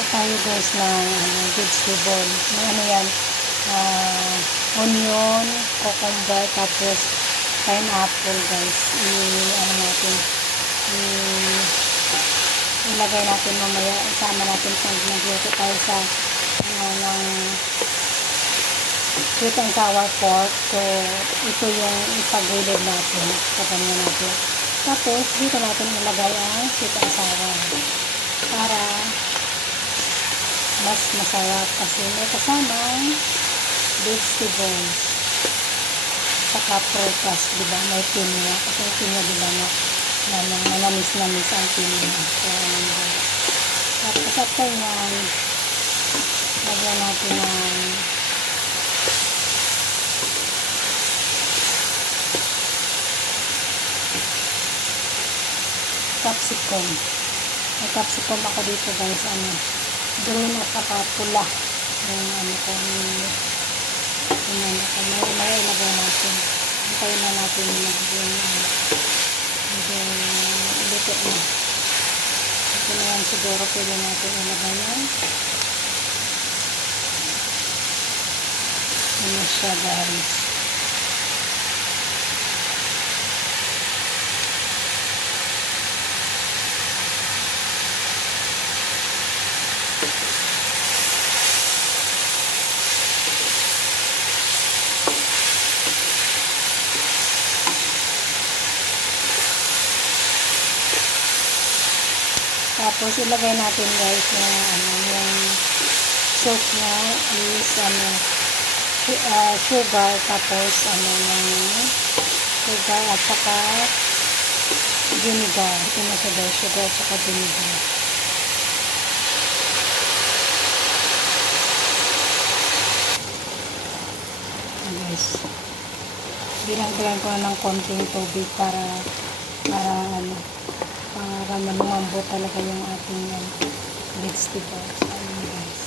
Magluto tayo guys ng vegetable. May ano yan, onion, cucumber, tapos pineapple guys. Ano natin, ilagay natin mamaya. Isama natin pag nagluto tayo sa ng sweet and sour pork. So, ito yung ipagilid natin. Kapanya natin. Tapos, dito natin ilagay ang sweet and sour. Para mas masarap kasi may kasamang vegetables. Saka prutas, diba? May pinya. Kasi yung pinya, diba, manamis-namis ang pinya. So, tapos after yan, lagyan natin ng capsicum. May capsicum ako dito guys, green at saka pula. Yung may ilagay natin. Hintayin na natin yung luto na. Ito na yan siguro pwede natin ilagay yan. Ano siya guys. Tapos ilagay natin guys na yung soup niya is sugar, tapos sugar at saka vinegar. Ito na siya guys, sugar at saka vinegar. Guys, bilang-bilang ko na ng konting tubig para lumambot talaga yung ating vegetables. Ayun guys.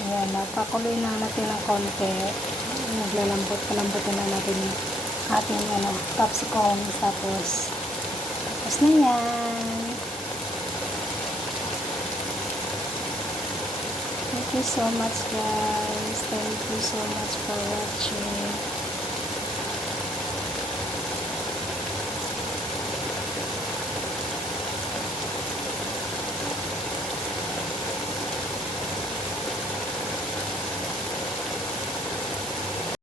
Ayan, pakuloy na natin ng konti. Palambutin na natin yung ating capsicum. Tapos na yan. Thank you so much guys. Thank you so much for watching.